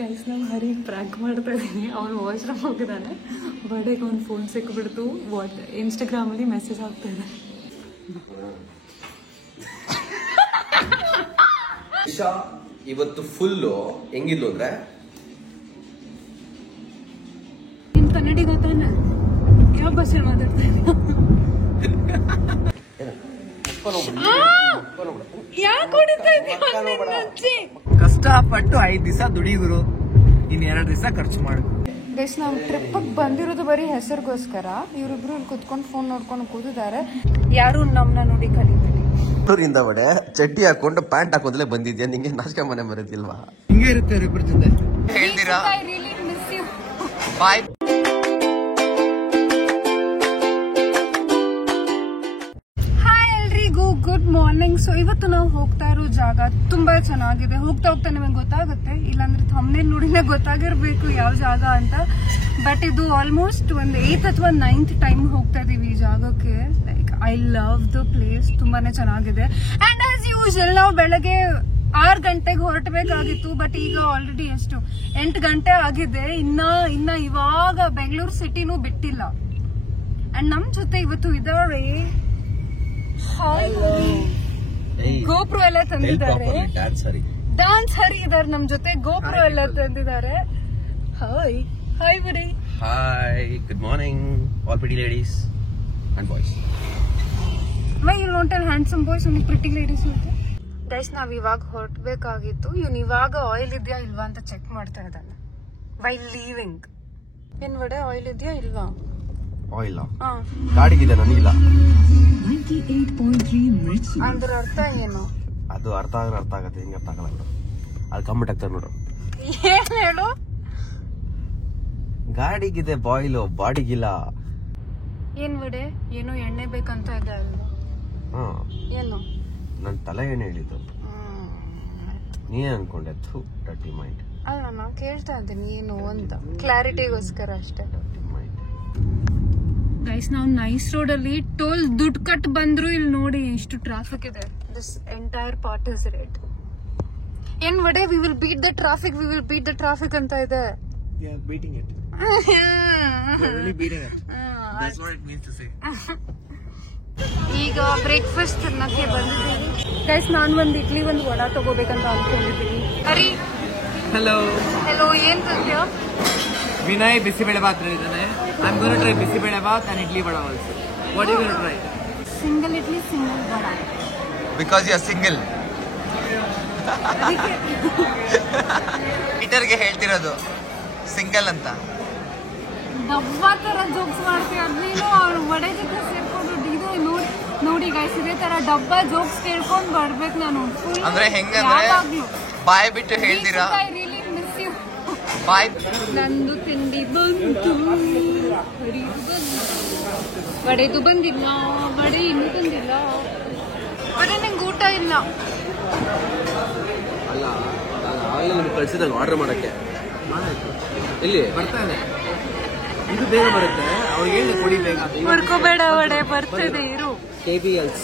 Guys ನಾವು ಹರಿ prank ಮಾಡ್ತಾ ಇದ್ದೀನಿ. ಅವ್ನು ವಾಶ್ರೂಮ್ ಹೋಗಿದ್ದಾನೆ. ಬರ್ಡೇಗೆ ಒಂದು ಫೋನ್ ಸಿಕ್ಬಿಡ್ತು. ಇನ್ಸ್ಟಾಗ್ರಾಮಲ್ಲಿ ಮೆಸೇಜ್ ಆಗ್ತಾ ಇದೆ. ಇವತ್ತು ಫುಲ್ಲು ಹೆಂಗಿದ್ಲು ಅಂದ್ರೆ ನಿಮ್ ಕನ್ನಡಿ ಗೊತ್ತಾನೆ ಯಾವ ಭಾಷೆ ಮಾತಾಡ್ತಾ ಇದ್ದ? ಕಷ್ಟಪಟ್ಟು 5 ದಿವಸ ದುಡಿಗುರು, ಇನ್ 2 ದಿವಸ ಖರ್ಚು ಮಾಡು. ಗೈಸ್ ನಾವು ಟ್ರಿಪ್ಪಿಗೆ ಬಂದಿರೋದು ಬರೀ ಹೆಸರಿಗೋಸ್ಕರ. ಇವರಿಬ್ರು ಇಲ್ಲಿ ಕುತ್ಕೊಂಡು ಫೋನ್ ನೋಡ್ಕೊಂಡು ಕೂತಿದ್ದಾರೆ. ಯಾರು ನಮ್ಮನ್ನ ನೋಡಿ ಕಲಿತೀನಿ. ಊರಿಂದ ಬಡೆ ಚಡ್ಡಿ ಹಾಕೊಂಡು ಪ್ಯಾಂಟ್ ಹಾಕೋದ್ಲೆ ಬಂದಿದ್ಯಾ? ನಿಂಗೆ ನಾಚಿಕೆ ಮನೆ ಬರೋದಿಲ್ವಾ? ಹಿಂಗೆ ಇರುತ್ತೆ ಇಬ್ಬರ ಜೊತೆ. ಹೇಳ್ತೀರಾ ಬಾಯ್. Good morning. ಸೊ ಇವತ್ತು ನಾವು ಹೋಗ್ತಾ ಇರೋ ಜಾಗ ತುಂಬಾ ಚೆನ್ನಾಗಿದೆ. ಹೋಗ್ತಾ ಹೋಗ್ತಾ ನಿಮಗೆ ಗೊತ್ತಾಗುತ್ತೆ, ಇಲ್ಲಾಂದ್ರೆ ಥಂಬ್ನೇಲ್ ನೋಡಿನೇ ಗೊತ್ತಾಗಿರ್ಬೇಕು ಯಾವ ಜಾಗ ಅಂತ. ಬಟ್ ಇದು ಆಲ್ಮೋಸ್ಟ್ ಒಂದು 8th ಅಥವಾ 9th ಟೈಮ್ ಹೋಗ್ತಾ ಇದೀವಿ ಈ ಜಾಗಕ್ಕೆ. Like I love the place, ತುಂಬಾನೇ ಚೆನ್ನಾಗಿದೆ. ಅಂಡ್ ಆಸ್ ಯೂಶುವಲ್ ನಾವು ಬೆಳಗ್ಗೆ 6 ಗಂಟೆಗೆ ಹೊರಟಬೇಕಾಗಿತ್ತು. ಬಟ್ ಈಗ ಆಲ್ರೆಡಿ ಎಷ್ಟು 8 ಗಂಟೆ ಆಗಿದೆ. ಇನ್ನ ಇವಾಗ ಬೆಂಗಳೂರು ಸಿಟಿನೂ ಬಿಟ್ಟಿಲ್ಲ. ಅಂಡ್ ನಮ್ ಜೊತೆ ಇವತ್ತು ಇದಾರೆ ಗೋಪ್ರೋ ಎಲ್ಲ ತಂದಿದ್ದಾರೆ. ಡ್ಯಾನ್ಸ್ ಹರಿ ಇದಾರೆ ನಮ್ ಜೊತೆ. ಗೋಪ್ರೋ ಎಲ್ಲ ತಂದಿದ್ದಾರೆ. ಹಾಯ್ ಹಾಯ್ ಬರೀ hi, good morning all pretty ladies and boys. Why you don't tell handsome boys and pretty ladies ಅಂತ? ಗೈಸ್ ನಾವ್ ಇವಾಗ ಹೊರಡ್ಬೇಕಾಗಿತ್ತು. ಇವ್ನು ಇವಾಗ ಆಯಿಲ್ ಇದೆಯಾ ಇಲ್ವಾ ಅಂತ ಚೆಕ್ ಮಾಡ್ತಾ ಇದ್ದಾನೆ ವೈ ಲೀವಿಂಗ್. ಏನ್ ವಡೆ ಆಯಿಲ್ ಇದೆಯಾ ಇಲ್ವಾ? ಆಯಿಲ್ ಗಾಡಿಗಿದೆ, ನನಗಿಲ್ಲ. ಅದ್ರ ಅರ್ಥ ಏನು? ಅದು ಅರ್ಥ ಆಗತ್ತೆ, ಹಿಂಗೆ ಅರ್ಥ ಆಗಲ್ಲ. ಅದು ಕಂಪ್ಲೀಟ್ ಆಗ್ತದೆ ನೋಡು. ಏನ್ ಹೇಳು? ಗಾಡಿಗಿದೆ ಬಾಯ್ಲು, ಬಾಡಿಗಿಲ್ಲ. ಏನ್ ವಡೆ ಏನೋ ಎಣ್ಣೆ ಬೇಕಂತ ಇದೆ ಅಲ್ವಾ? ಏನು ನನ್ ತಲೆ ಎಣ್ಣೆ ಹೇಳಿದ್ದು, ನೀನ್ ಅನ್ಕೊಂಡೆ? Dirty mind. ಅಲ್ಲ ನಾವ್ ಕೇಳ್ತಾ ಇದ್ದೀನಿ ಏನು ಅಂತ, ಕ್ಲಾರಿಟಿಗೋಸ್ಕರ ಅಷ್ಟೇ. ಗೈಸ್ ನಾವು ನೈಸ್ ರೋಡ್ ಅಲ್ಲಿ ಟೋಲ್ ದುಡ್ಡು ಕಟ್ ಬಂದ್ರು ಇಲ್ಲಿ ನೋಡಿ ಎಷ್ಟು ಟ್ರಾಫಿಕ್ ಇದೆ. This entire part is red. ಏನ್ ವಡೆ we will beat the traffic, we will beat the traffic ಅಂತ ಇದೆ. ಈಗ ಬ್ರೇಕ್ಫಾಸ್ಟ್ ತಿನ್ನಕ್ಕೆ ಬಂದಿದ್ದೀವಿ. ಗೈಸ್ ನಾನು ಒಂದು ಇಡ್ಲಿ ಒಂದು ವಡಾ ತಗೋಬೇಕಂತ ಅನ್ಕೊಂಡಿದ್ದೀನಿ. ಹರಿ ಹಲೋ ಹಲೋ, ಏನ್ ತಂದ್ಯಾ? ವಿನಯ್ ಬಿಸಿಬೇಳೆ ಬಾತ್ ಹೇಳಿದ್ದಾನೆ. I am gonna try bisibele bath and idli vada also. What you gonna try? Single idli single vada. Because you are single. ಪೀಟರ್ಗೆ ಹೇಳ್ತಿರೋದು ಸಿಂಗಲ್ ಅಂತ. ಡಬ್ಬಾ ತರ ಜೋಕ್ಸ್ ಮಾಡ್ತೀಯ ನೀನು. ಅವ್ರು ವಡೆ ಜೊತೆ ಸೇರ್ಕೊಂಡು ಇದು ನೋಡಿ ಗೈಸ್, ಇದೇ ತರ ಡಬ್ಬಾ ಜೋಕ್ಸ್ ಕೇಳ್ಕೊಂಡು ಬರ್ಬೇಕು ನಾನು. ಅಂದ್ರೆ ಹೆಂಗಂದ್ರೆ ಬಾಯ್ ಬಿಟ್ಟು ಹೇಳ್ತೀರಾ? ಬಾಯ್. ನಂದು ತಿಂಡಿ ಬಂತು, ವಡೆದು ಬಂದಿಲ್ಲ, ವಡೆ ಇನ್ನೂ ಬಂದಿಲ್ಲ. ವಡೆ ನಂಗೆ ಊಟ ಇಲ್ಲ. ಅಲ್ಲ ಆಗಲೇ ನಿಮ್ಗೆ ಕಳ್ಸಿದಲ್ಲ ಆರ್ಡರ್ ಮಾಡಕ್ಕೆ. ಇಲ್ಲಿ ಬರ್ತಾನೆ, ಇದು ಬೇಗ ಬರುತ್ತೆ. ಅವ್ರಿಗೆ ಹೇಳಿ ಕೊಡಿ ಬೇಗ. ಬರ್ಕೋಬೇಡ, ವಡೆ ಬರ್ತದೆ ಇರು. KBLs.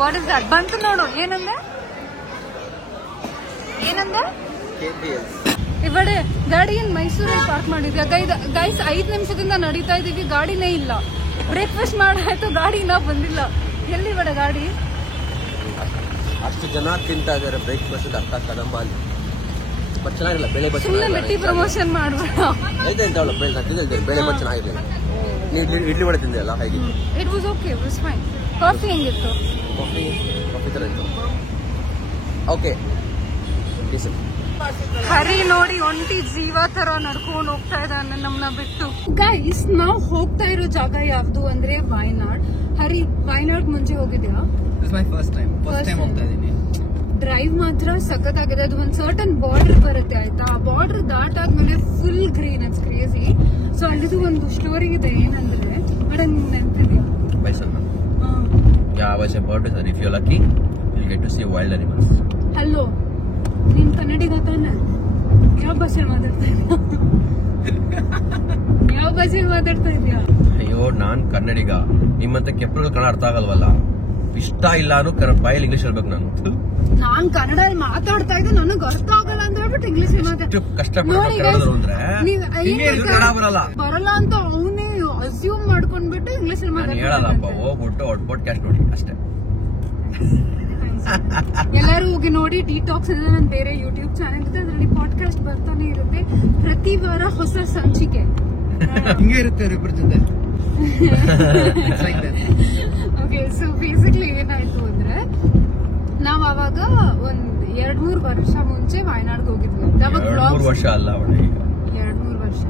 What is that? ಬಂತು ನೋಡು. ಏನಂದೆ? KBLs. ಇವಡೆ ಗಾಡಿ ಏನ್ ಮೈಸೂರಲ್ಲಿ ಪಾರ್ಕ್ ಮಾಡಿದ್ಯಾ? ಗೈಸ್ 5 ನಿಮಿಷದಿಂದ ನಡೀತಾ ಇದೀವಿ, ಗಾಡಿನೇ ಇಲ್ಲ. ಬ್ರೇಕ್ಫಾಸ್ಟ್ ಮಾಡಾಯ್ತು, ಗಾಡಿ ಇನ್ನ ಬಂದಿಲ್ಲ. ಎಲ್ಲಿ ಬಡ ಗಾಡಿ? ಅಷ್ಟು ಜನ ತಿಂತಾ ಇದಾರೆ ಬ್ರೇಕ್ಫಾಸ್ಟ್. ಅಕ್ಕ ಕದಂಬ ಅಲ್ಲಿ ಬಟ್ ಚೆನ್ನಾಗಿಲ್ಲ. ಬೆಳೆ ಬಟ್ ಸುಮ್ಮನೆ ಮೆಟ್ಟಿ ಪ್ರಮೋಷನ್ ಮಾಡ್ಬೇಡ. ಐತೆ ಅಂತ ಅವಳು ಬೆಳೆ ಬಟ್ ಚೆನ್ನಾಗಿದೆ. ನೀವು ಇಡ್ಲಿ ವಡೆ ತಿಂದಿಲ್ಲ ಹೇಗೆ? It was okay, it was fine. Coffee ಹೆಂಗಿತ್ತು? ಕಾಫಿ ತರ ಇತ್ತು. ಓಕೆ. ಹರಿ ನೋಡಿ ಒಂಟಿ ಜೀವ ತರ ನಡ್ಕೊಂಡು ಹೋಗ್ತಾ ಇದ್ದಾನೆ ನಮ್ಮನ್ನ ಬಿಟ್ಟು. ಗೈಸ್ ನಾವು ಹೋಗ್ತಾ ಇರೋ ಜಾಗ ಯಾವ್ದು ಅಂದ್ರೆ ವಾಯ್ನಾಡ್. ಹರಿ ವಾಯ್ನಾಡ್ ಮುಂಚೆ ಹೋಗಿದ್ಯಾ? ಫಸ್ಟ್ ಟೈಮ್ ಹೋಗ್ತಾ ಇದ್ದೀನಿ. ಡ್ರೈವ್ ಮಾತ್ರ ಸಖತ್ತಾಗಿದೆ. ಅದು ಒಂದು ಸರ್ಟನ್ ಬಾರ್ಡರ್ ಬರುತ್ತೆ ಆಯ್ತಾ. ಆ ಬಾರ್ಡರ್ ದಾಟಾದ್ಮೇಲೆ full green, it's crazy. So ಅಲ್ಲಿದು ಒಂದು ಸ್ಟೋರಿ ಇದೆ. ಏನಂದ್ರೆ ಮೇಡಮ್ ನೆನಪಿದ್ಯಾ? if you're lucky you'll get to see wild animals. Hello, ನಿನ್ ಕನ್ನಡಿ ಗೊತ್ತಾನೆ ಯಾವ ಭಾಷೆ ಮಾತಾಡ್ತಾ ಇದ್ಯಾ? ಯಾವ ಭಾಷೆ ಮಾತಾಡ್ತಾ ಇದ್ಯಾ? ಅಯ್ಯೋ ನಾನ್ ಕನ್ನಡಿಗ, ನಿಮ್ಮಂತ ಕೆಪ್ಪರು ಕನ್ನಡ ಅರ್ಥ ಆಗಲ್ವಲ್ಲ. ಇಷ್ಟ ಇಲ್ಲ ಅನ್ನೋ ಬಾಯಲ್ಲಿ ಇಂಗ್ಲಿಷ್ ಹೇಳ್ಬೇಕು ನಾನು. ನಾನ್ ಕನ್ನಡದಲ್ಲಿ ಮಾತಾಡ್ತಾ ಇದ್ದೆ, ನನಗ್ ಅರ್ಥ ಆಗಲ್ಲ ಅಂತ ಹೇಳ್ಬಿಟ್ಟು ಇಂಗ್ಲಿಷ್ ಬರಲ್ಲ ಅಂತ ಅವನೇ ಅಸ್ಯೂಮ್ ಮಾಡ್ಕೊಂಡ್ಬಿಟ್ಟು ಇಂಗ್ಲಿಷ್ ಹೇಳಲ್ಲಪ್ಪ. ಹೋಗ್ಬಿಟ್ಟು ಪಾಡ್ಕಾಸ್ಟ್ ನೋಡಿ ಅಷ್ಟೇ. ಎಲ್ಲರೂ ಹೋಗಿ ನೋಡಿ. ಡಿಟಾಕ್ಸ್ ಇದೆ ನನ್ ಬೇರೆ ಯೂಟ್ಯೂಬ್ ಚಾನೆಲ್ ಇದೆ, ಅದರಲ್ಲಿ ಪಾಡ್ಕಾಸ್ಟ್ ಬರ್ತಾನೆ ಇರುತ್ತೆ. ಪ್ರತಿ ವಾರ ಹೊಸ ಸಂಚಿಕೆ ಹಿಂಗೆ ಇರುತ್ತೆ ಇಬ್ಬರ ಜೊತೆ. ಓಕೆ, ಸೊ ಬೇಸಿಕ್ಲಿ ಏನಾಯ್ತು ಅಂದ್ರೆ ನಾವ್ ಅವಾಗ ಒಂದ್ 2-3 ವರ್ಷ ಮುಂಚೆ ವಾಯನಾಡ್ಗೆ ಹೋಗಿದ್ವಿ. ಅವಾಗ 2 ವರ್ಷ ಅಲ್ಲ, 2 ವರ್ಷ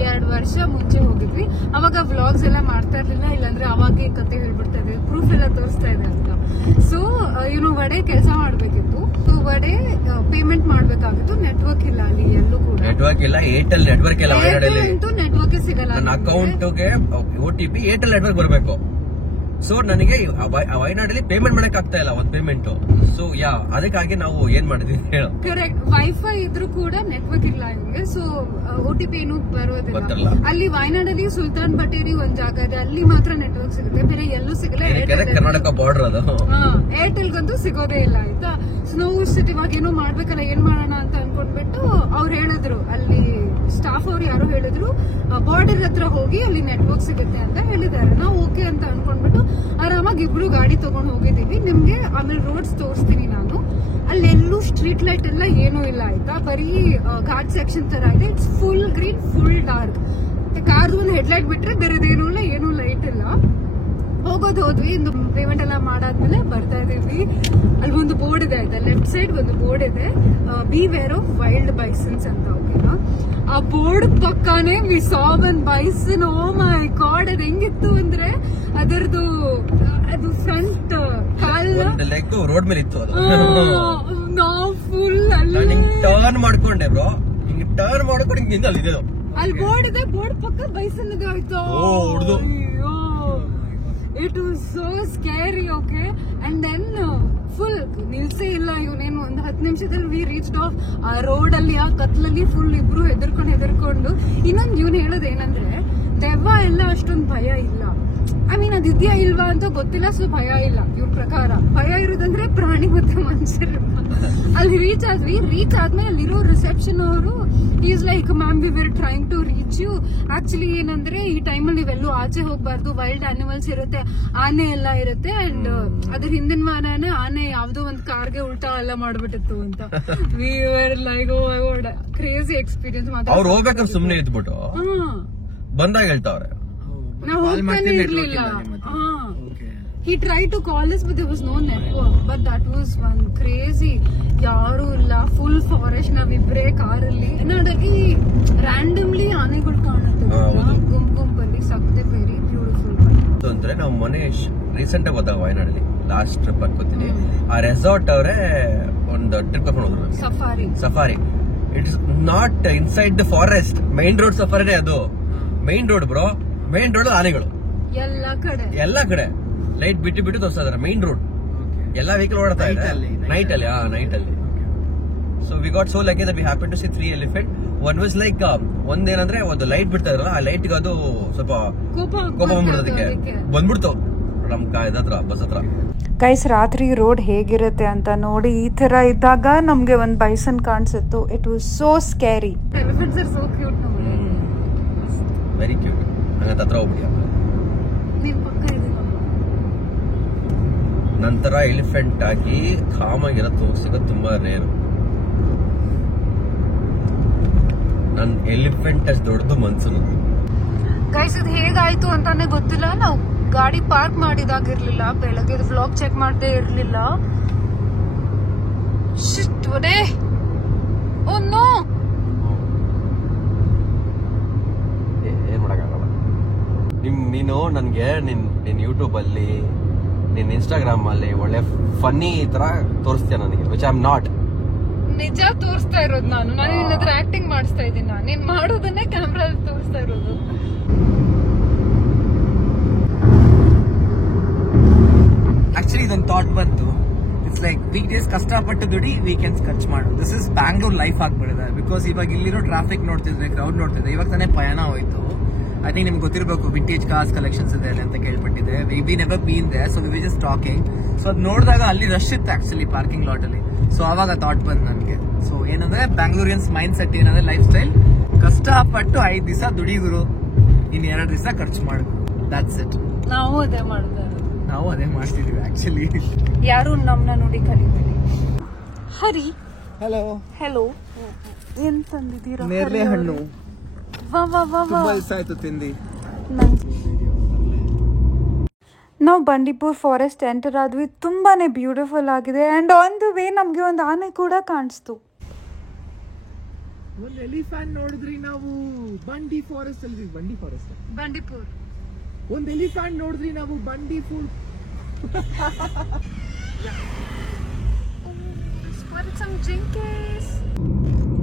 2 ವರ್ಷ ಮುಂಚೆ ಹೋಗಿದ್ವಿ. ಅವಾಗ ವ್ಲಾಗ್ಸ್ ಎಲ್ಲ ಮಾಡ್ತಾ ಇರ್ಲಿಲ್ಲ, ಇಲ್ಲಾಂದ್ರೆ ಅವಾಗೆ ಕತೆ ಹೇಳ್ಬಿಡ್ತಾ ಇದ್ವಿ, ಪ್ರೂಫ್ ಎಲ್ಲ ತೋರಿಸ್ತಾ ಇದೆ ಅಂತ. ಸೊ ವಡೆ ಕೆಲಸ ಮಾಡ್ಬೇಕಿತ್ತು. ವಡೆ ಪೇಮೆಂಟ್ ಮಾಡ್ಬೇಕಾಗಿತ್ತು. ನೆಟ್ವರ್ಕ್ ಇಲ್ಲ ಅಲ್ಲಿ ಎಲ್ಲೂ ಕೂಡ. ನೆಟ್ವರ್ಕ್ ಇಲ್ಲ, ಏರ್ಟೆಲ್ ನೆಟ್ವರ್ಕ್ ಇಲ್ಲ. ನೆಟ್ವರ್ಕ್ ಸಿಗಲ್ಲ. ನನ್ನ ಅಕೌಂಟ್ಗೆ OTP ಏರ್ಟೆಲ್ ನೆಟ್ವರ್ಕ್ ಬರಬೇಕು. ಸೊ ನನಗೆ ವಯನಾಡಲ್ಲಿ ಪೇಮೆಂಟ್ ಮಾಡಕ್ ಆಗ್ತಾ ಇಲ್ಲ, ಒಂದ್ ಪೇಮೆಂಟ್. ಸೊ ಅದಕ್ಕಾಗಿ ನಾವು ಏನ್ ಮಾಡಿದ್ವಿ ಹೇಳು. ಕರೆಕ್ಟ್, ವೈಫೈ ಇದ್ರೂ ಕೂಡ ನೆಟ್ವರ್ಕ್ ಇಲ್ಲ ಇವ್ರಿಗೆ. ಸೊ OTP ಏನು ಬರೋದಿಲ್ಲ. ಅಲ್ಲಿ ವಯನಾಡಲ್ಲಿ ಸುಲ್ತಾನ್ ಬಟೇರಿ ಒಂದ್ ಜಾಗ ಇದೆ, ಅಲ್ಲಿ ಮಾತ್ರ ನೆಟ್ವರ್ಕ್ ಸಿಗುತ್ತೆ, ಬೇರೆ ಎಲ್ಲೂ ಸಿಗಲ್ಲ. ಕರ್ನಾಟಕ ಬಾರ್ಡರ್ ಅದು. ಏರ್ಟೆಲ್ಗಂತೂ ಸಿಗೋದೇ ಇಲ್ಲ ಆಯ್ತಾ. ಸೊ ನಾವು ಇವಾಗ ಏನೋ ಮಾಡ್ಬೇಕಲ್ಲ, ಏನ್ ಮಾಡೋಣ ಅಂತ ಅನ್ಕೊಂಡ್ಬಿಟ್ಟು ಅವ್ರು ಹೇಳಿದ್ರು, ಅಲ್ಲಿ ಸ್ಟಾಫ್ ಅವ್ರು ಯಾರೋ ಹೇಳಿದ್ರು ಬಾರ್ಡರ್ ಹತ್ರ ಹೋಗಿ ಅಲ್ಲಿ ನೆಟ್ವರ್ಕ್ ಸಿಗುತ್ತೆ ಅಂತ ಹೇಳಿದ್ದಾರೆ. ನಾವು ಓಕೆ ಅಂತ ಅನ್ಕೊಂಡ್ಬಿಟ್ಟು ಆರಾಮಾಗಿ ಇಬ್ರು ಗಾಡಿ ತಗೊಂಡ್ ಹೋಗಿದೀವಿ. ನಿಮ್ಗೆ ಆಮೇಲೆ ರೋಡ್ಸ್ ತೋರಿಸ್ತೀನಿ ನಾನು. ಅಲ್ಲೆಲ್ಲೂ ಸ್ಟ್ರೀಟ್ ಲೈಟ್ ಎಲ್ಲ ಏನೂ ಇಲ್ಲ ಆಯ್ತಾ, ಬರೀ ಘಾಟ್ ಸೆಕ್ಷನ್ ತರ ಇದೆ. It's full green, full dark. Car ಒಂದು ಹೆಡ್ಲೈಟ್ ಬಿಟ್ರೆ ಬೇರೆದೇನೂ ಇಲ್ಲ, ಏನೂ ಲೈಟ್ ಇಲ್ಲ. ಹೋದ್ವಿ. ಒಂದು ಪೇಮೆಂಟ್ ಎಲ್ಲ ಮಾಡಾದ್ಮೇಲೆ ಬರ್ತಾ ಇದೀವಿ. ಅಲ್ಲಿ ಒಂದು ಬೋರ್ಡ್ ಇದೆ ಆಯ್ತಾ, ಲೆಫ್ಟ್ ಸೈಡ್ ಒಂದು ಬೋರ್ಡ್ ಇದೆ, ಬಿವೇರ್ ಆಫ್ ವೈಲ್ಡ್ ಬೈಸನ್ಸ್ ಅಂತ. ಓಕೆನಾ, ಆ ಬೋರ್ಡ್ ಪಕ್ಕಾನೆ we saw one bison. Oh my god, ಅದು ಹೆಂಗಿತ್ತು ಅಂದ್ರೆ ಅದರದ್ದು ಅದು ಫ್ರಂಟ್ ಕಾಲು ರೋಡ್ ಮೇಲೆ ಇತ್ತು. ನಾವು ಫುಲ್ ಅಲ್ಲಿ ಟರ್ನ್ ಮಾಡ್ಕೊಂಡೆ ಬ್ರೋ, ಹಿಂಗೆ ಟರ್ನ್ ಮಾಡ್ಕೊಂಡು ಹಿಂಗೆ ಅಲ್ಲಿ ಅಲ್ಲಿ ಬೋರ್ಡ್ ಇದೆ, ಬೋರ್ಡ್ ಪಕ್ಕ ಬೈಸನ್ ಇದೆ ಆಯ್ತಾ. It was so scary. Okay, and then full ನಿಲ್ಸೇ ಇಲ್ಲ ಇವನೇನು. ಒಂದು 10 ನಿಮಿಷದಲ್ಲಿ ವಿ ರೀಚ್ಡ್ ಆಫ್. ಆ ರೋಡ್ ಅಲ್ಲಿ ಆ ಕತ್ಲಲ್ಲಿ ಫುಲ್ ಇಬ್ರು ಹೆದರ್ಕೊಂಡು. ಇನ್ನೊಂದು ಇವ್ನು ಹೇಳೋದೇನಂದ್ರೆ ದೆವ್ವ ಎಲ್ಲ ಅಷ್ಟೊಂದು ಭಯ ಇಲ್ಲ. ಐ ಮೀನ್ ಅದಿದ್ಯಾ ಇಲ್ವಾ ಅಂತ ಗೊತ್ತಿಲ್ಲ. ಸೊ ಭಯ ಇಲ್ಲ ಇವ್ರ ಪ್ರಕಾರ. ಭಯ ಇರೋದಂದ್ರೆ ಪ್ರಾಣಿ ಮತ್ತೆ ಮನುಷ್ಯರು. ಅಲ್ಲಿ ರೀಚ್ ಆದ್ಮೇಲೆ ಅಲ್ಲಿರೋ ರಿಸೆಪ್ಷನ್ ಅವರು is like, ma'am we were trying to reach you. Actually ಏನಂದ್ರೆ ಈ ಟೈಮಲ್ಲಿ ನೀವೆಲ್ಲೂ ಆಚೆ ಹೋಗ್ಬಾರ್ದು, ವೈಲ್ಡ್ ಅನಿಮಲ್ಸ್ ಇರುತ್ತೆ, ಆನೆ ಎಲ್ಲ ಇರುತ್ತೆ. ಅಂಡ್ ಅದ್ರ ಹಿಂದಿನ ವಾರನೇ ಆನೆ ಯಾವ್ದೋ ಒಂದು ಕಾರ್ಗೆ ಉಲ್ಟಾ ಎಲ್ಲ ಮಾಡ್ಬಿಟ್ಟಿತ್ತು ಅಂತ. We were like crazy experience. ಅವ್ರು ಹೋಗ್ಬೇಕಾದ್ರೆ ಸುಮ್ನೆ ಇದ್ಬಿಟ್ಟು ಬಂದಾಗ ಹೇಳ್ತಾವ್ರೆ ನಾವು ಹೋಗ್ತಾನೆ ಇರ್ಲಿಲ್ಲ. He tried to call us but there was no network. But that was one crazy. ಯಾರು ಇಲ್ಲ, ಫುಲ್ ಫಾರೆಸ್ಟ್. ನಾವಿಬ್ರೇ ಕಾರಲ್ಲಿ ನೋಡಿ ರ್ಯಾಂಡಮ್ಲಿ ಆನೆಗಳು ಕಾಣುತ್ತೆ ಗುಂಪಲ್ಲಿ. ಸಕ್ಕತ್ತೆ, ವೆರಿ ಬ್ಯೂಟಿಫುಲ್. ಅಂದ್ರೆ ನಾವು ಮೊನ್ನೆ ರೀಸೆಂಟ್ ಆಗಿ ಹೋದಾಗ ವಯನಾಡಲ್ಲಿ ಲಾಸ್ಟ್ ಟ್ರಿಪ್ ಅನ್ಕೋತೀನಿ. ಆ ರೆಸಾರ್ಟ್ ಅವರೇ ಒಂದು ಟ್ರಿಪ್ ಕರ್ಕೊಂಡು ಹೋದ್ರು, safari. It is not inside the forest, main road ಸಫಾರಿನೇ ಅದು. Main road bro, main road ಆನೆಗಳು ಎಲ್ಲ ಕಡೆ ಲೈಟ್ ಬಿಟ್ಟು ತೋರಿಸ್ತಾ ಇದಾರೆ. ಮೈನ್ ರೋಡ್ ಎಲ್ಲಾ ವೆಹಿಕಲ್ ಓಡಾಡ್ತಾ ಇದೆ ನೈಟ್ ಅಲ್ಲಿ. So we got so lucky that we happen to see 3 elephant. One was like, ಒಂದೇನಂದ್ರೆ ಒಂದು ಲೈಟ್ ಬಿಡ್ತಾ ಇದ್ರಲ್ಲ, ಆ ಲೈಟ್ ಅದು ಸ್ವಲ್ಪ ಕೋಪ ಬಂದ್ಬಿಡೋದಕ್ಕೆ ಬಂದ್ಬಿಡ್ತು ನಮ್ ಹತ್ರ ಬಸ್ ಹತ್ರ. ಗೈಸ್, ರಾತ್ರಿ ರೋಡ್ ಹೇಗಿರುತ್ತೆ ಅಂತ ನೋಡಿ. ಈ ತರ ಇದ್ದಾಗ ನಮ್ಗೆ ಒಂದ್ ಬೈಸನ್ ಕಾಣಿಸಿತ್ತು. It was so scary. Very cute. ಹಂಗಂತ ಹತ್ರ ಹೋಗ್ಬಿಡಿ. ನಂತರ ಎಲಿಫೆಂಟ್ ಆಗಿ ಕಾಮ್ ಆಗಿರೋ ತೋರ್ಸಿಗೋದು ತುಂಬಾ ರೇರು. ನನ್ ಎಲಿಫೆಂಟ್ ಅಷ್ಟು ದೊಡ್ಡದು ಮನ್ಸು. ಗೈಸ್, ಇದು ಹೇಗಾಯ್ತು ಅಂತಾನೆ ಗೊತ್ತಿಲ್ಲ. ನಾವು ಗಾಡಿ ಪಾರ್ಕ್ ಮಾಡಿದಾಗಿರ್ಲಿಲ್ಲ, ಬೆಳಗ್ಗೆ ವ್ಲಾಗ್ ಚೆಕ್ ಮಾಡದೇ ಇರ್ಲಿಲ್ಲ. ಏನ್ ಮಾಡಕ್ಕಾಗಲ್ಲ. ನೀನು ನನ್ಗೆ ನಿನ್ ಯೂಟ್ಯೂಬ್ ಅಲ್ಲಿ, ನಿನ್ ಇನ್ಸ್ಟಾಗ್ರಾಮ್ ಅಲ್ಲಿ ಒಳ್ಳೆ ಫನ್ನಿ ತರ ತೋರಿಸ್ತೀಯ ನನಗೆ, ವಿಚ್ ಐ ಆಮ್ ನಾಟ್. ನಿಜ ತೋರಿಸ್ತಾ ಇರೋದು ನಾನು ಏನಾದ್ರೂ ಆಕ್ಟಿಂಗ್ ಮಾಡಿಸ್ತಾ ಇದ್ದೀನಿ. ನೀನ್ ಮಾಡೋದನ್ನೇ ಕ್ಯಾಮ್ರಾ ಅಲ್ಲಿ ತೋರಿಸ್ತಾ ಇರೋದು. ಆಕ್ಚುಲಿ ಇದೊಂದು ಥಾಟ್ ಬಂತು. ಇಟ್ಸ್ ಲೈಕ್ ವೀಕ್ ಡೇಸ್ ಕಷ್ಟಪಟ್ಟು ದುಡಿ, ವೀಕೆಂಡ್ಸ್ ಖರ್ಚು ಮಾಡು. ದಿಸ್ ಇಸ್ ಬ್ಯಾಂಗ್ಳೂರ್ ಲೈಫ್ ಆಗ್ಬಿಡಿದೆ. ಬಿಕಾಸ್ ಇವಾಗ ಇಲ್ಲಿರೋ ಟ್ರಾಫಿಕ್ ನೋಡ್ತಿದ್ರೆ, ಕ್ರೌಡ್ ನೋಡ್ತಿದ್ರೆ. ಇವಾಗ ತಾನೇ ಪಯಣ ಹೋಯ್ತು. ಐ ಥಿಂಕ್ ನಿಮ್ಗೆ ಗೊತ್ತಿರಬೇಕು ವಿಂಟೇಜ್ ಕಾರ್ಸ್ ಕಲೆಕ್ಷನ್ಸ್ ಇದೆ ಅಂತ ಕೇಳ್ಪಟ್ಟಿದೆ. We never been there, so we just talking. So ಅದು ನೋಡಿದಾಗ ಅಲ್ಲಿ ರಶ್ ಇತ್ತು ಆಕ್ಚುಲಿ ಪಾರ್ಕಿಂಗ್ ಲಾಟ್ ಅಲ್ಲಿ. ಸೊ ಅವಾಗ ಥಾಟ್ ಬಂದ್ ನನಗೆ. ಸೊ ಏನಂದ್ರೆ ಬ್ಯಾಂಗ್ಳೂರಿಯನ್ಸ್ ಮೈಂಡ್ ಸೆಟ್ ಏನಂದ್ರೆ ಲೈಫ್ ಸ್ಟೈಲ್ ಕಷ್ಟಪಟ್ಟು 5 ದಿವಸ ದುಡಿಗುರು, ಇನ್ 2 ದಿವಸ ಖರ್ಚು ಮಾಡುದು. That's it. ನಾವು ಅದೇ ಮಾಡ್ತಿದೀವಿ ಆಕ್ಚುಲಿ. ಯಾರು ನಮ್ನ ನೋಡಿ ಕಲಿಬೇಡಿ. ಹರಿ, ಹಲೋ ಹೆಲೋ, ಏನ್ ತಂದಿದ್ದೀರಾ? ನೇರಳೆ ಹಣ್ಣು. ವಾ ವಾ ವಾ ವಾ. ತುಂಬಾ ದಿವಸ ಆಯ್ತು ತಿಂದಿ. ನಾವು ಬಂಡೀಪುರ್ ಫಾರೆಸ್ಟ್ ಎಂಟರ್ ಆದ್ವಿ. ತುಂಬಾನೇ ಬ್ಯೂಟಿಫುಲ್ ಆಗಿದೆ. ಅಂಡ್ ಆನ್ ದ ವೇ ನಮ್ಗೆ ಒಂದು ಆನೆ ಕೂಡ ಕಾಣಿಸ್ತು. ಒಂದು ಎಲಿಫೆಂಟ್ ನೋಡಿದ್ರಿ ನಾವು ಬಂಡಿ ಫಾರೆಸ್ಟ್ ಅಲ್ಲಿ. ಬಂಡೀಪುರ್. ಒಂದು ಎಲಿಫೆಂಟ್ ನೋಡಿದ್ರಿ ನಾವು ಬಂಡೀಪುರ್.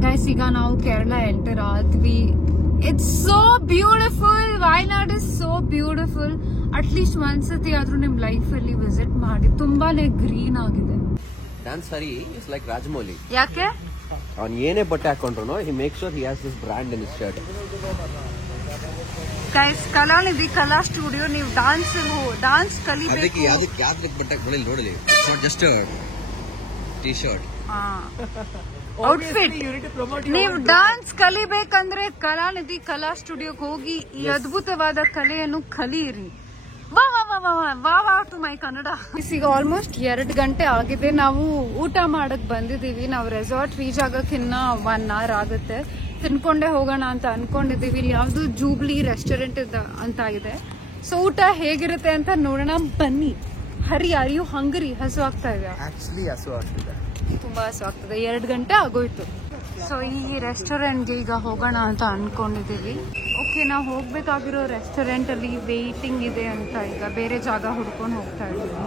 ಗೈಸ್, ಈಗ ನಾವು ಕೇರಳ ಎಂಟರ್ ಆದ್ವಿ. It's so beautiful. Wayanad is so beautiful. At least ಒಂದ್ಸತಿ ಆದ್ರೂ ನಿಮ್ ಲೈಫ್ ಅಲ್ಲಿ ವಿಸಿಟ್ ಮಾಡಿ. ತುಂಬಾನೇ ಗ್ರೀನ್ ಆಗಿದೆ. Dance Hari is like Rajamouli. ಯಾಕೆ? ಅವ್ನು ಏನೇ ಬಟ್ಟೆ ಹಾಕೊಂಡ್ರು he make sure he has this brand in his shirt. Guys, Kalanidhi Kala studio. ನೀವು ಡಾನ್ಸ್ ಕಲಿಬೇಕು. ಯಾವ್ದಕ್ಕೆ ಬಟ್ಟೆ ನೋಡಲಿ, ಜಸ್ಟ್ ಟಿ ಶರ್ಟ್, ಔಟ್ಫಿಟ್. ನೀವು ಡಾನ್ಸ್ ಕಲಿಬೇಕಂದ್ರೆ ಕಲಾನಿಧಿ ಕಲಾ ಸ್ಟುಡಿಯೋಗೆ ಹೋಗಿ ಈ ಅದ್ಭುತವಾದ ಕಲೆಯನ್ನು ಕಲಿಯಿರಿ. ವಾ ಟು ಮೈ ಕನ್ನಡ. ಈಗ ಆಲ್ಮೋಸ್ಟ್ 2 ಗಂಟೆ ಆಗಿದೆ. ನಾವು ಊಟ ಮಾಡಕ್ ಬಂದಿದೀವಿ. ನಾವು ರೆಸಾರ್ಟ್ ರೀಚ್ ಆಗಕ್ಕಿನ್ನ 1 hour ಆಗುತ್ತೆ. ತಿನ್ಕೊಂಡೇ ಹೋಗೋಣ ಅಂತ ಅನ್ಕೊಂಡಿದೀವಿ. ಇಲ್ಲಿ ಯಾವ್ದು ಜೂಬ್ಲಿ ರೆಸ್ಟೋರೆಂಟ್ ಅಂತ ಇದೆ. ಸೊ ಊಟ ಹೇಗಿರುತ್ತೆ ಅಂತ ನೋಡೋಣ ಬನ್ನಿ. ಹರಿ, ಆರ್ ಯು ಹಂಗರಿ? ಹಸು ಆಗ್ತಾ ಇದೆ? ಆಕ್ಚುಲಿ ಹಸು ಆಗ್ತಿದೆ, ತುಂಬಾ ಹಸು ಆಗ್ತದೆ. 2 ಗಂಟೆ ಆಗೋಯ್ತು. ಸೊ ಈ ರೆಸ್ಟೋರೆಂಟ್ಗೆ ಈಗ ಹೋಗೋಣ ಅಂತ ಅನ್ಕೊಂಡಿದೀವಿ. ಓಕೆ, ನಾವು ಹೋಗ್ಬೇಕಾಗಿರೋ ರೆಸ್ಟೋರೆಂಟ್ ಅಲ್ಲಿ ವೇಟಿಂಗ್ ಇದೆ ಅಂತ ಈಗ ಬೇರೆ ಜಾಗ ಹುಡ್ಕೊಂಡು ಹೋಗ್ತಾ ಇದ್ದೀವಿ.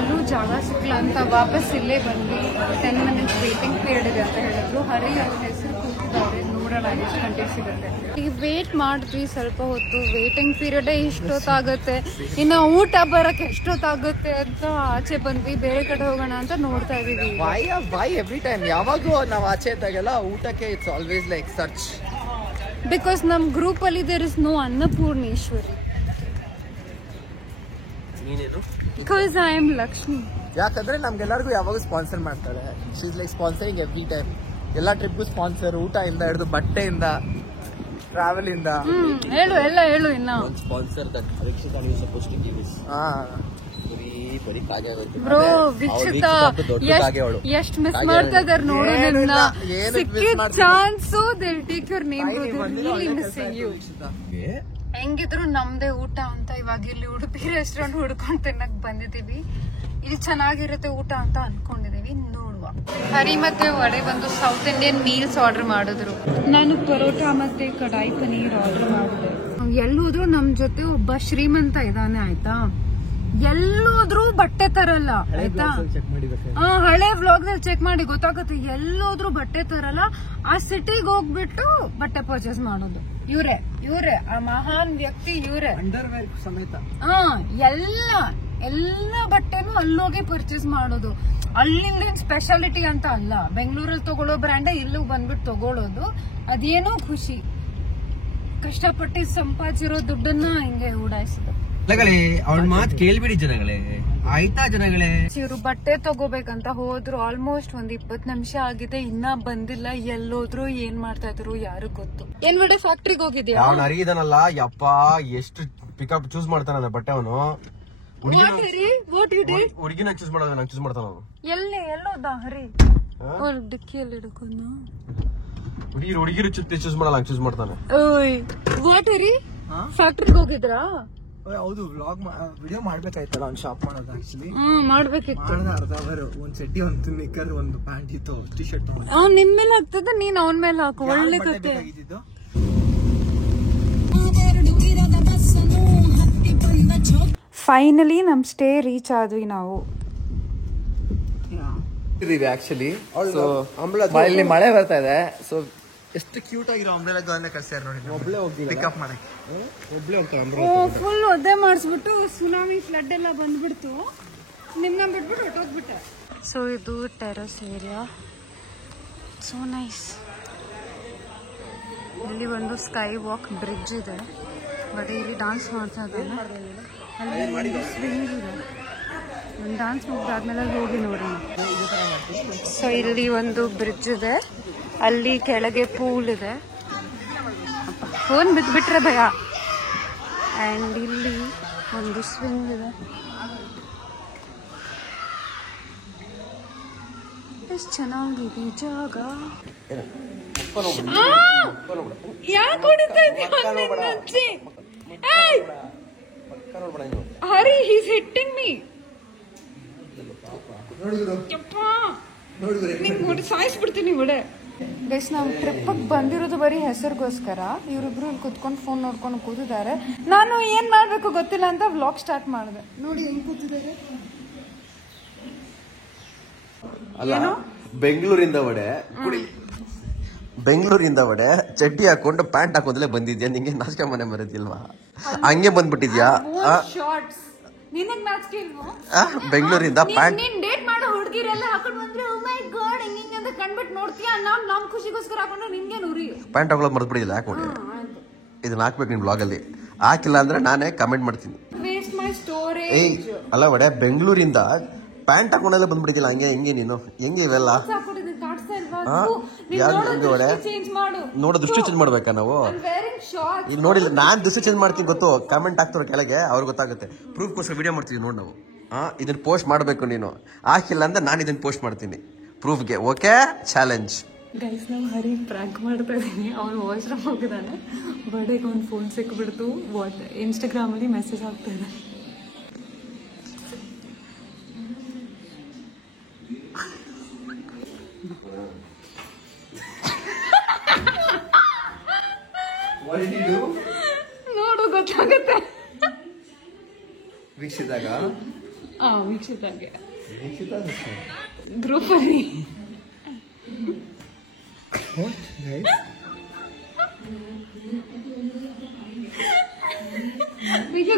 ಎಲ್ಲೂ ಜಾಗ ಸಿಕ್ಲ ಅಂತ ವಾಪಸ್ ಇಲ್ಲೇ ಬಂದ್ವಿ. 10 minutes ವೇಟಿಂಗ್ ಪೀರಿಯಡ್ ಇದೆ ಅಂತ ಹೇಳಿದ್ರು. ಹರಿ ಅವ್ರ ಹೆಸರು ಕೂತಿದ್ದಾರೆ. ನೋಡೋಣ ಎಷ್ಟು ಗಂಟೆ ಸಿಗುತ್ತೆ. ಈಗ ವೇಟ್ ಮಾಡಿದ್ವಿ ಸ್ವಲ್ಪ ಹೊತ್ತು. ವೇಟಿಂಗ್ ಪೀರಿಯಡ್ ಇಷ್ಟೊತ್ತಾಗುತ್ತೆ, ಇನ್ನು ಊಟ ಬರಕ್ಕೆ ಎಷ್ಟೊತ್ತಾಗುತ್ತೆ ಅಂತ ಆಚೆ ಬಂದ್ವಿ. ಬೇರೆ ಕಡೆ ಹೋಗೋಣ ಅಂತ ನೋಡ್ತಾ ಇದೀವಿ. ವೈ ಎವ್ರಿ ಟೈಮ್ ಯಾವಾಗೂ ನಾವು ಆಚೆ ಇದ್ದಾಗೆಲ್ಲ ಊಟಕ್ಕೆ it's always like search. Because ನಮ್ ಗ್ರೂಪ್ ಅಲ್ಲಿ there is no Annapoorneshwari. Because I am Lakshmi. ಯಾಕಂದ್ರೆ ನಮ್ಗೆಲ್ಲರಿಗೂ ಯಾವಾಗ ಸ್ಪಾನ್ಸರ್ ಮಾಡ್ತಾಳೆ. She is like sponsoring every time. ಎಲ್ಲ ಟ್ರಿಪ್ಗೂ ಸ್ಪಾನ್ಸರ್, ಊಟ ಇಂದ ಹಿಡಿದು ಬಟ್ಟೆಯಿಂದ ಟ್ರಾವೆಲ್ ಇಂದ. ಹೇಳು ಎಲ್ಲ ಹೇಳು. ಇನ್ನ ಸ್ಪಾನ್ಸರ್ ದಟ್ ರಕ್ಷಿತಾ ನೀವು ಸಪೋಸ್ ಟು ಗಿವ್ ಇಸ್ ಬರೀ ಕಾಗೆ ಆಗುತ್ತೆ ಬ್ರೋ. ವೀಕ್ಷಿತಾ ಎಷ್ಟು ಮಿಸ್ ಮಾಡ್ತಾ ಇದಾರೆ ನೋಡು. ನಿನ್ನ ಸಿಕ್ಕಿದ chance they take your name. Really missing you. ಹೆಂಗಿದ್ರು ನಮ್ದೇ ಊಟ ಅಂತ ಇವಾಗ ಇಲ್ಲಿ ಉಡುಪಿ ರೆಸ್ಟೋರೆಂಟ್ ಹುಡ್ಕೊಂಡು ತಿನ್ನಕ್ ಬಂದಿದೀವಿ. ಇಲ್ಲಿ ಚೆನ್ನಾಗಿರುತ್ತೆ ಊಟ ಅಂತ ಅನ್ಕೊಂಡಿದೀವಿ. ನೋಡುವ. ಹರಿ ಮತ್ತೆ ವಡೆ ಬಂದು ಸೌತ್ ಇಂಡಿಯನ್ ಮೀಲ್ಸ್ ಆರ್ಡರ್ ಮಾಡಿದ್ರು. ನಾನು ಪರೋಟ ಮತ್ತೆ ಕಡಾಯಿ ಪನೀರ್ ಆರ್ಡರ್ ಮಾಡಿದೆ. ಎಲ್ಲೋದ್ರು ನಮ್ ಜೊತೆ ಒಬ್ಬ ಶ್ರೀಮಂತ ಇದಾನೆ ಆಯ್ತಾ. ಎಲ್ಲೋದ್ರು ಬಟ್ಟೆ ತರಲ್ಲ ಆಯ್ತಾ. ಹಳೆ ವ್ಲಾಗ್ ದಲ್ಲಿ ಚೆಕ್ ಮಾಡಿ ಗೊತ್ತಾಗುತ್ತೆ. ಎಲ್ಲೋದ್ರು ಬಟ್ಟೆ ತರಲ್ಲ. ಆ ಸಿಟಿಗೆ ಹೋಗ್ಬಿಟ್ಟು ಬಟ್ಟೆ ಪರ್ಚೇಸ್ ಮಾಡೋದು ಇವ್ರೆ ಆ ಮಹಾನ್ ವ್ಯಕ್ತಿ ಇವ್ರೆ. ಅಂಡರ್ವೇರ್ ಸಮೇತ ಎಲ್ಲ ಬಟ್ಟೆನೂ ಅಲ್ಲೋಗಿ ಪರ್ಚೇಸ್ ಮಾಡೋದು. ಅಲ್ಲಿಂದ ಸ್ಪೆಷಾಲಿಟಿ ಅಂತ ಅಲ್ಲ. ಬೆಂಗಳೂರಲ್ಲಿ ತಗೊಳ್ಳೋ ಬ್ರ್ಯಾಂಡ್ ಇಲ್ಲಿಗೆ ಬಂದ್ಬಿಟ್ಟು ತಗೊಳ್ಳೋದು. ಅದೇನೋ ಖುಷಿ. ಕಷ್ಟಪಟ್ಟು ಸಂಪಾದಿಸಿರೋ ದುಡ್ಡನ್ನ ಹಿಂಗೆ ಉಡಾಯಿಸಿದ್ರು. ಅವ್ರ ಮಾತು ಕೇಳ್ಬಿಡಿ ಜನಗಳೇ, ಆಯ್ತಾ ಜನಗಳೇ. ಇವರು ಬಟ್ಟೆ ತಗೋಬೇಕಂತ ಹೋದ್ರು. ಆಲ್ಮೋಸ್ಟ್ 20 ನಿಮಿಷ ಆಗಿದೆ, ಇನ್ನ ಬಂದಿಲ್ಲ. ಎಲ್ಲೋದ್ರು ಏನ್ ಮಾಡ್ತಾ ಇದ್ರು ಯಾರು ಗೊತ್ತು. ಏನ್ ಬಿಡೆ ಫ್ಯಾಕ್ಟ್ರಿಗೆ ಹೋಗಿದ್ಯಾ? ಅವ್ನು ಹರಿದನಲ್ಲ ಯಪ್ಪ, ಎಷ್ಟು ಪಿಕಪ್ ಚೂಸ್ ಮಾಡ್ತಾನಲ್ಲ ಬಟ್ಟೆ. ಅವನು ಹುಡುಗಿನ ಚೂಸ್ ಮಾಡೋದು ನಂಗೆ ಚೂಸ್ ಮಾಡ್ತಾನ ಅವನು. ಎಲ್ಲೋದ ಹರಿ? ಡಿಕ್ಕಿಯಲ್ಲಿ ಹಿಡ್ಕೊಂಡ ಹುಡುಗಿರು ಚೂಸ್ ಮಾಡಲ್ಲ, ಚೂಸ್ ಮಾಡ್ತಾನೆ. ವಾಟ್ ಹರಿ? ಫ್ಯಾಕ್ಟ್ರಿಗೆ ಹೋಗಿದ್ರಾ? ಹೌದು, ವ್ಲಾಗ್ ವಿಡಿಯೋ ಮಾಡ್ಬೇಕಾಯ್ತಲ್ಲ. ಅವ್ನು ಶಾಪ್ ಮಾಡೋದು ಆಕ್ಚುಲಿ ಮಾಡ್ಬೇಕಿತ್ತು. ಅರ್ಧ ಅವರ್ ಒಂದ್ ಚಡ್ಡಿ, ಒಂದು ನಿಕ್ಕರ್, ಒಂದು ಪ್ಯಾಂಟ್ ಇತ್ತು, ಟಿ ಶರ್ಟ್. ಅವ್ನ್ ನಿನ್ ಮೇಲೆ ಹಾಕ್ತದ, ನೀನ್ ಅವನ್ ಮೇಲೆ ಹಾಕು. ಒಳ್ಳೆ ಕತೆ. ಫೈನಲಿ ನಮ್ ಸ್ಟೇ ರೀಚ್ ಆದ್ವಿ ನಾವು. ಆಕ್ಚುಲಿ ಇಲ್ಲಿ ಮಳೆ ಬರ್ತಾ ಇದೆ. ಸೊ ಎಷ್ಟು ಕ್ಯೂಟ್ ಆಗಿರೋ ಅಂಬ್ರೆಲಾ ಗಳನ್ನ ಕಳ್ಸ್ಯಾರ ನೋಡಿ. ಒಬ್ಳೆ ಹೋಗಿ ಪಿಕಪ್ ಮಾಡಕ್ಕೆ. ಒಬ್ಳೆ ಹೋಗ್ತಾರೆ. ಫುಲ್ ಒದ್ದೆ ಮಾಡಿಸ್ಬಿಟ್ಟು ಸುನಾಮಿ ಫ್ಲಡ್ ಎಲ್ಲ ಬಂದ್ಬಿಡ್ತು. ನಿಮ್ನ ಬಿಟ್ಬಿಟ್ಟು ಹೊಟ್ಟೋಗ್ಬಿಟ್ಟೆ. ಸೊ ಇದು ಟೆರಸ್ ಏರಿಯಾ. So nice. ಇಲ್ಲಿ ಒಂದು ಸ್ಕೈ ವಾಕ್ ಬ್ರಿಡ್ಜ್ ಇದೆ, ಬಟ್ ಇಲ್ಲಿ ಡಾನ್ಸ್ ಮಾಡ್ತಾ ಇದ್ದಾನೆ. ಅಲ್ಲಿ ಸ್ವಿಂಗ್ ಇದೆ. ಡಾನ್ಸ್ ಮುಗ್ದಾದ್ಮೇಲೆ ಹೋಗಿ ನೋಡೋಣ. ಸೊ ಇಲ್ಲಿ ಒಂದು ಬ್ರಿಡ್ಜ್ ಇದೆ, ಅಲ್ಲಿ ಕೆಳಗೆ ಪೂಲ್ ಇದೆ. ಫೋನ್ ಬಿಟ್ಬಿಟ್ರೆ ಭಯ. ಆ್ಯಂಡ್ ಇಲ್ಲಿ ಒಂದು ಸ್ವಿಂಗ್ ಇದೆ. ಎಷ್ಟು ಚೆನ್ನಾಗಿದೆ ಜಾಗ. ಯಾಕೆ ಹೊಡಿತಾ ಇದ್ದೀವಿ? ಹರಿ, he's hitting me. ನಿಂಗೆ ಸಾಯಿಸ್ಬಿಡ್ತೀನಿ ಬಿಡೆ. ಗೈಸ್, ನಾವು ಟ್ರಿಪ್ಪಿಗೆ ಬಂದಿರೋದು ಬರೀ ಹೆಸರಿಗೋಸ್ಕರ. ಇವರಿಬ್ರು ಇಲ್ಲಿ ಕುತ್ಕೊಂಡು ಫೋನ್ ನೋಡ್ಕೊಂಡು ಕೂತಿದ್ದಾರೆ. ನಾನು ಏನ್ ಮಾಡ್ಬೇಕು ಗೊತ್ತಿಲ್ಲ ಅಂತ ವ್ಲಾಗ್ ಸ್ಟಾರ್ಟ್ ಮಾಡಿದೆ. ನೋಡಿ ಹೆಂಗ್ ಕೂತಿದ್ದಾರೆ. ಅಲ್ಲ, ಬೆಂಗಳೂರಿಂದ ವಡೆ ಚಡ್ಡಿ ಹಾಕೊಂಡು ಪ್ಯಾಂಟ್ ಹಾಕೋದ್ಲೆ ಬಂದಿದ್ಯಾ? ನಿಂಗೆ ನಾಚಿಕೆ ಮನೆ ಬರೋದಿಲ್ವಾ? ಹಂಗೆ ಬಂದ್ಬಿಟ್ಟಿದ್ಯಾ? ಬೆಂಗಳೂರಿಂದ ಪ್ಯಾಂಟ್ ಡೇಟ್ ಮಾಡೋ ಹುಡುಗಿರೆಲ್ಲ ಹಾಕೊಂಡು ಬಂದ್ರೆ ಓ ಮೈ ಗಾಡ್ ಹಿಂಗೆ ಅಂತ ಕಂಡ್ಬಿಟ್ಟು ನೋಡ್ತೀಯಾ? ನಮ್ ಖುಷಿಗೋಸ್ಕರ ಹಾಕೊಂಡು ನಿನ್ಗೆ ನುರಿ ಪ್ಯಾಂಟ್ ಹಾಕೊಳ್ಳೋದು ಮರ್ತ್ಬಿಡಿಲ್ಲ. ಹಾಕೊಂಡು ಇದನ್ನ ಹಾಕ್ಬೇಕು ನಿನ್ ಬ್ಲಾಗ್ ಅಲ್ಲಿ. ಹಾಕಿಲ್ಲ ಅಂದ್ರೆ ನಾನೇ ಕಮೆಂಟ್ ಮಾಡ್ತೀನಿ. Waste my storage. ಅಲ್ಲ ವಡೆ, ಬೆಂಗಳೂರಿಂದ ಪ್ಯಾಂಟ್ ಹಾಕೊಂಡೆಲ್ಲ ಬಂದ್ಬಿಟ್ಟಿಲ್ಲ. ಹಂಗೆ ಹೆಂಗೆ ನೀನು ಹೆಂಗೆ ಇವೆಲ್ಲ ನೋಡೋ ದೃಷ್ಟಿ ಚೇಂಜ್ ಮಾಡ್ಬೇಕಾ ನಾವು? ಈಗ ನೋಡಿಲ್ಲ, ನಾನ್ ದೃಷ್ಟಿ ಚೇಂಜ್ ಮಾಡ್ತೀನಿ ಗೊತ್ತು. ಕಮೆಂಟ್ ಹಾಕ್ತಾರ ಕೆಳಗೆ, ಅವ್ರಿಗೆ ಗೊತ್ತಾಗುತ್ತೆ. ಪ್ರೂಫ್ಗೋಸ್ಕರ ವಿಡಿಯೋ ಮಾಡ್ತೀವಿ ನೋಡಿ ನಾವು. ಇದನ್ನ ಪೋಸ್ಟ್ ಮಾಡ್ಬೇಕು. ನೀನು ಹಾಕಿಲ್ಲ ಅಂದ್ರೆ ನಾನು ಇದನ್ನ ಪೋಸ್ಟ್ ಮಾಡ್ತೀನಿ ಪ್ರೂಫ್ಗೆ. Okay, challenge. ಗೈಸ್, ನಾವು ಹರಿ ಪ್ರ್ಯಾಂಕ್ ಮಾಡ್ತಾ ಇದೀನಿ. ಅವ್ನು ವಾಯ್ಸ್ ರೂಮ್ ಹೋಗಿದ್ದಾನೆ. ಬರ್ಡೇಗೆ ಒಂದು ಫೋನ್ ಸಿಕ್ಬಿಡ್ತು. ಇನ್ಸ್ಟಾಗ್ರಾಮ್ ಅಲ್ಲಿ ಮೆಸೇಜ್ ಆಗ್ತಾ ಇದೆ. ನೋಡು ಗೊತ್ತಾಗುತ್ತೆ. ವೀಕ್ಷಿತಾಗ ಗ್ರೂಪ್ ಅಲ್ಲಿ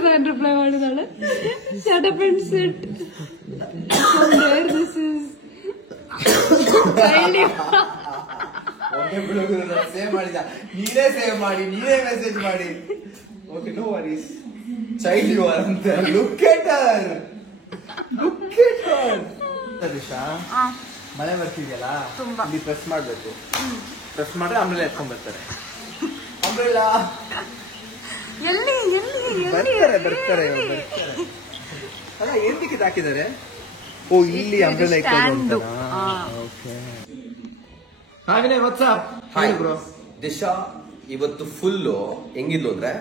ನಾನು ರಿಪ್ಲೈ ಮಾಡಿದಾಳೆ. Shut up and sit. From there this is save ಮಾಡಿದ. ನೀನೇ ಸೇವ್ ಮಾಡಿ, ನೀನೇ ಮೆಸೇಜ್ ಮಾಡಿ. Okay, no worries. Child you are ಅಂತ. Look at her. ದಿಶಾ, ಮಳೆ ಬರ್ತಿದೆಯಲ್ಲ, ಇಲ್ಲಿ ಪ್ರೆಸ್ ಮಾಡ್ಬೇಕು. ಪ್ರೆಸ್ ಮಾಡ್ರೆ ಅಂಬ್ರೆಲಾ ಎತ್ಕೊಂಡ್ ಬರ್ತಾರೆ. ಅಂಬ್ರೆಲಾ ಬರ್ತಾರೆ. ಅಲ್ಲ, ಏನ್ ಟಿಕೆಟ್ ಹಾಕಿದ್ದಾರೆ? ಓ, ಇಲ್ಲಿ ಅಂಬ್ರೆಲಾ ಇಟ್ಕೊಂಡು. Okay. Hi Vinay, WhatsApp. Hi bro. Disha ಇವತ್ತು ಫುಲ್ಲು ಹೆಂಗಿದ್ಲು ಅಂದ್ರೆ,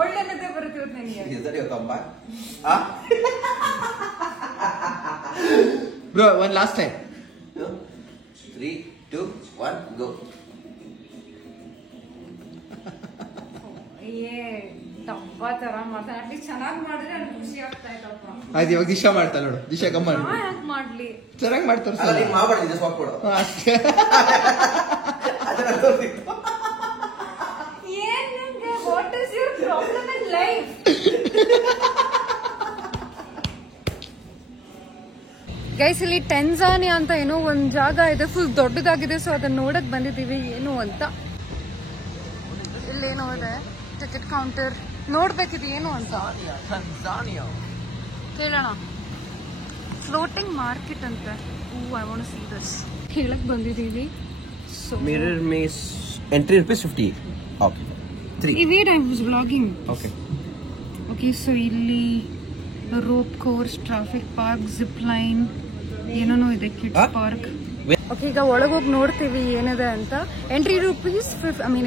ಒಳ್ಳೆ ನಿದ್ದೆ ಬರುತ್ತೆ ನನಗೆ. Bro, one last time. 3, 2, 1, go. ಡಬ್ಬ ತರ ಮಾಡ್ತಾನೆ. ಅಟ್ಲೀಸ್ಟ್ ಚೆನ್ನಾಗಿ ಮಾಡಿದ್ರೆ ನನಗೆ ಖುಷಿ ಆಗ್ತಾ ಇತ್ತಪ್ಪ. ಆಯ್ತು, ಇವಾಗ ದಿಶಾ ಮಾಡ್ತಾ ನೋಡು. ದಿಶಾ ಕಮ್ಮ ಯಾಕೆ ಮಾಡ್ಲಿ? ಚೆನ್ನಾಗಿ ಮಾಡ್ತಾರೆ. ಏನ್ ನಿಮ್ಗೆ what is your problem in life? Guys, ಇಲ್ಲಿ ಟೆನ್ಜಾನಿಯಾ ಅಂತ ಏನೋ ಒಂದ್ ಜಾಗ ಇದೆ, ಫುಲ್ ದೊಡ್ಡದಾಗಿದೆ. ಸೊ ಅದನ್ನ ನೋಡಕ್ ಬಂದಿದ್ದೀವಿ ಏನು ಅಂತ. ಇಲ್ಲೇನೋ ಇದೆ ಟಿಕೆಟ್ ಕೌಂಟರ್, ನೋಡ್ಬೇಕಿದೆ ಏನು ಅಂತ. ಕೇಳೋಣ. ಫ್ಲೋಟಿಂಗ್ ಮಾರ್ಕೆಟ್ ಅಂತ. I want to see this. ಹೇಳಕ್ ಬಂದಿದ್ದೀವಿ. So mirror maze entry ₹50. Okay, 3. Wait, I was vlogging. Okay okay. So ಇಲ್ಲಿ rope course, traffic park, zip line ಏನೇನೋ ಇದೆ, ಕಿಡ್ಸ್ ಪಾರ್ಕ್. ಓಕೆ, ಈಗ ಒಳಗೋಗಿ ನೋಡ್ತೀವಿ ಏನಿದೆ ಅಂತ. ಎಂಟ್ರಿ ರೂಪೀಸ್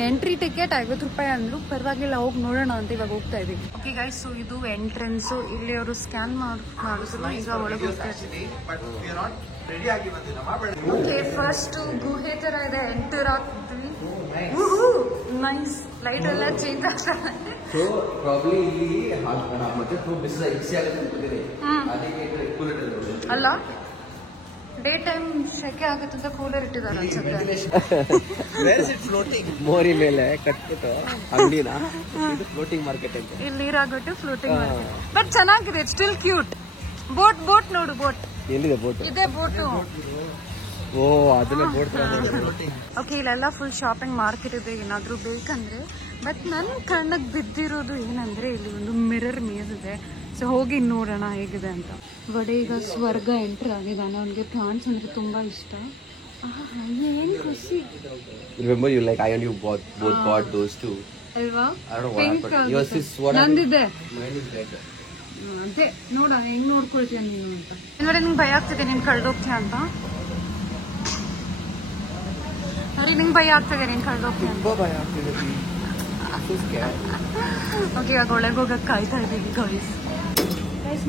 ಎಂಟ್ರಿ ಟಿಕೆಟ್ ₹50 ಅಂದ್ರು. ಪರವಾಗಿಲ್ಲ, ಹೋಗಿ ನೋಡೋಣ ಅಂತ ಇವಾಗ ಹೋಗ್ತಾ ಇದೀವಿ. ಓಕೆ ಗೈಸ್, ಸೊ ಇದು ಎಂಟ್ರೆನ್ಸ್. ಇಲ್ಲಿ ಅವರು ಸ್ಕ್ಯಾನ್ ಮಾಡಿದ್ರು. ಈಗ ಒಳಗೆ ಹೋಗ್ತಾ ಇದ್ದೀವಿ. ಓಕೆ, ಫಸ್ಟ್ ಗುಹೆ ತರ ಇದೆ, ಎಂಟರ್ ಆಗ್ತೀವಿ. ನೈಸ್. ಲೈಟ್ ಎಲ್ಲ ಚೇಂಜ್ ಆಗ್ತದೆ. ಸೊ ಪ್ರಾಬ್ಲಿ ಇಲ್ಲಿ ಮತ್ತೆ ಬಿಸಿಲು ಹೆಚ್ಚಿ ಆಗುತ್ತೆ ಅಲ್ಲ ಡೇ ಟೈಮ್ ಶೆಕೆ ಆಗುತ್ತೆ ಅಂತ ಕೂಲರ್ ಇಟ್ಟಿದ್ದಾರೆ ಅನ್ಸುತ್ತೆ. ಮೋರಿ ಮೇಲೆ ಕಟ್ಬಿಟ್ಟು ಅಂಗಡಿನ ಫ್ಲೋಟಿಂಗ್ ಮಾರ್ಕೆಟ್ ಅಂತ ಇಲ್ಲಿ ನೀರಾಗುತ್ತೆ ಫ್ಲೋಟಿಂಗ್ ಮಾರ್ಕೆಟ್. ಬಟ್ ಚೆನ್ನಾಗಿದೆ, ಸ್ಟಿಲ್ ಕ್ಯೂಟ್. ಬೋಟ್ ನೋಡು, ಬೋಟ್ ಎಲ್ಲಿದೆ ಬೋಟ್? ಇದೆ ಬೋಟು. ಓ ಅದನ್ನ ಬೋಟ್. ಓಕೆ, ಇಲ್ಲೆಲ್ಲ ಫುಲ್ ಶಾಪಿಂಗ್ ಮಾರ್ಕೆಟ್ ಇದೆ ಏನಾದ್ರೂ ಬೇಕಂದ್ರೆ. ಬಟ್ ನನ್ ಕಣ್ಣಿಗೆ ಬಿದ್ದಿರೋದು ಏನಂದ್ರೆ ಇಲ್ಲಿ ಒಂದು ಮಿರರ್ ಮೇಜ್ ಇದೆ. ಸೊ ಹೋಗಿ ನೋಡೋಣ ಹೇಗಿದೆ ಅಂತ. ಬಟ್ ಈಗ ಸ್ವರ್ಗ ಎಂಟ್ರ್ ಆಗಿದ್ದಾನೆ. ಅವನಿಗೆ ಪ್ಲಾಂಟ್ಸ್ ಅಂದ್ರೆ ತುಂಬಾ ಇಷ್ಟ. ಏನ್ ಖುಷಿ. Remember you like I and you both bought those two. ಅಲ್ವಾ? I don't know what pink happened. Yours is what? ನಂದಿದೆ. Mine is red. ಅದೇ ನೋಡ ಹೆಂಗ್ ನೋಡ್ಕೊಳ್ತೀಯ ನೀನು ಅಂತ. ನೋಡಿ ನಿಂಗೆ ಭಯ ಆಗ್ತಿದೆ ನೀನ್ ಕಳ್ದೋಗ್ತೀಯ ಅಂತ. ನೋಡಿ ನಿಂಗೆ ಭಯ ಆಗ್ತಿದೆ ನೀನ್ ಕಳ್ದೋಗ್ತೀಯ ಅಂತ. ಭಯ ಆಗ್ತಿದೆ. ಓಕೆ, ಇವಾಗ ಒಳಗೆ ಹೋಗಕ್ಕೆ ಕಾಯ್ತಾ ಇದ್ದೀವಿ ಗೈಸ್.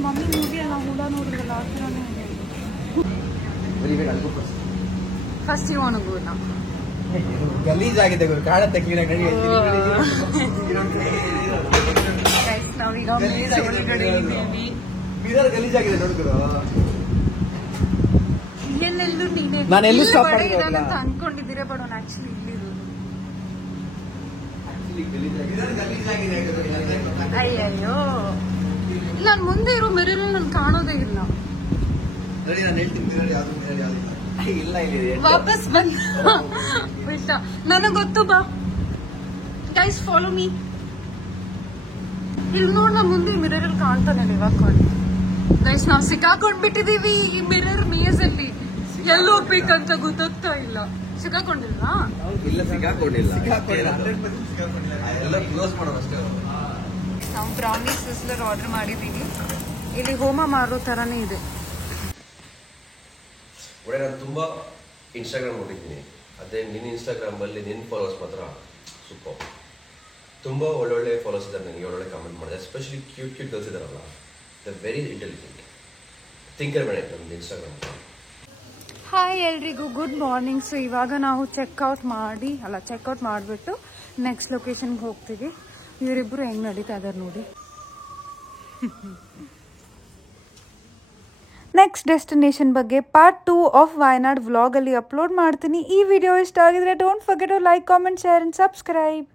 ಮಮ್ಮಿ ಮೂವಿ ಅಲ್ಲ, ಹುಳ ನೋಡಿದ್ರಲ್ಲ ಆ ಥರನೇ ಫಸ್ಟ್ ಇವ್ ಅನುಭವ. ಗಲೀಜಾಗಿದೆ ಕಾಣತ್ತೆ ಕ್ಲೀನಾಗಿ. ನಾವೀಗ ಗಲೀಜಾಗಿದೆ ನೋಡಿದ್ರು. ಎಲ್ಲೆಲ್ಲೂ ನೀನೆ ನಾನು ಎಲ್ಲಿ ಸ್ಟಾಪ್ ಮಾಡಿದೆ ಅಂತ ಅನ್ಕೊಂಡಿದ್ದೀರಾ, ಬಟ್ ಅವ್ನು ಆಕ್ಚುಲಿ ಇಲ್ಲಿರೋದು. ಅಯ್ಯಯ್ಯೋ, ನಾನು ಮುಂದೆ ಇರೋ ಮಿರರ್ ನಾನು ಕಾಣೋದೇ ಇಲ್ಲ. ವಾಪಸ್ ಬಂದ ಬಿಟ್ಟ. ನನಗೆ ಗೊತ್ತು, ಬಾ ಗೈಸ್ ಫಾಲೋ ಮೀ. ಇಲ್ಲಿ ನೋಡ್, ನಾ ಮುಂದೆ ಮಿರರ್ ಅಲ್ಲಿ ಕಾಣ್ತಾನೆ ಇವಾಗ ಕಾಣಿ. ಗೈಸ್ ನಾವು ಸಿಕ್ಕಾಕೊಂಡ್ಬಿಟ್ಟಿದೀವಿ ಈ ಮಿರರ್ ಮೇಜ್ ಅಲ್ಲಿ. ಎಲ್ಲಿ ಹೋಗ್ಬೇಕಂತ ಗೊತ್ತಾಗ್ತಾ ಇಲ್ಲ. ಸಿಕ್ಕಾಕೊಂಡಿಲ್ವಾ? ಇಲ್ಲ, ಸಿಕ್ಕಾಕೊಂಡಿಲ್ಲ. ಎಲ್ಲ ಕ್ಲೋಸ್ ಮಾಡೋದಷ್ಟೇ. ನಾವು ಬ್ರೌನಿ ಸಿಸ್ಲರ್ ಆರ್ಡರ್ ಮಾಡಿದೀವಿ. ಇಲ್ಲಿ ಹೋಮ ಮಾಡೋ ತರಾನೇ ಇದೆ. ನಾನು ತುಂಬಾ ಇನ್ಸ್ಟಾಗ್ರಾಮ್ ನೋಡಿದ್ದೀನಿ. ಅದೇ ನಿನ್ನ ಇನ್ಸ್ಟಾಗ್ರಾಮ್ ಅಲ್ಲಿ ನಿನ್ನ ಫಾಲೋವರ್ಸ್ ಮಾತ್ರ ಸೂಪರ್. ತುಂಬಾ ಒಳ್ಳೊಳ್ಳೆ ಫಾಲೋವರ್ಸ್ ಇದ್ದಾರೆ. ನನಗೆ ಒಳ್ಳೊಳ್ಳೆ ಕಮೆಂಟ್ ಮಾಡಿದೆ. ಎಸ್ಪೆಷಲಿ ಕ್ಯೂಟ್ ಗರ್ಲ್ಸ್ ಇದಾರಲ್ಲ, ದ ವೆರಿ ಇಂಟೆಲಿಜೆಂಟ್. ಥಿಂಕರ್ ಬೇಡ ನಮ್ದು ಇನ್ಸ್ಟಾಗ್ರಾಮ್. ಹಾಯ್ ಎಲ್ರಿಗೂ, ಗುಡ್ ಮಾರ್ನಿಂಗ್. ಸೊ ಇವಾಗ ನಾವು ಚೆಕ್ಔಟ್ ಮಾಡಿಬಿಟ್ಟು ನೆಕ್ಸ್ಟ್ ಲೊಕೇಶನ್ಗೆ ಹೋಗ್ತೀವಿ. ಇವರಿಬ್ರು ಹೆಂಗ್ ನಡೀತಾ ಇದಾರೆ ನೋಡಿ. ನೆಕ್ಸ್ಟ್ ಡೆಸ್ಟಿನೇಷನ್ ಬಗ್ಗೆ ಪಾರ್ಟ್ 2 ಆಫ್ ವಯನಾಡ್ ವ್ಲಾಗ್ ಅಲ್ಲಿ ಅಪ್ಲೋಡ್ ಮಾಡ್ತೀನಿ. ಈ ವಿಡಿಯೋ ಇಷ್ಟ ಆಗಿದ್ರೆ don't forget to like, comment, share and subscribe.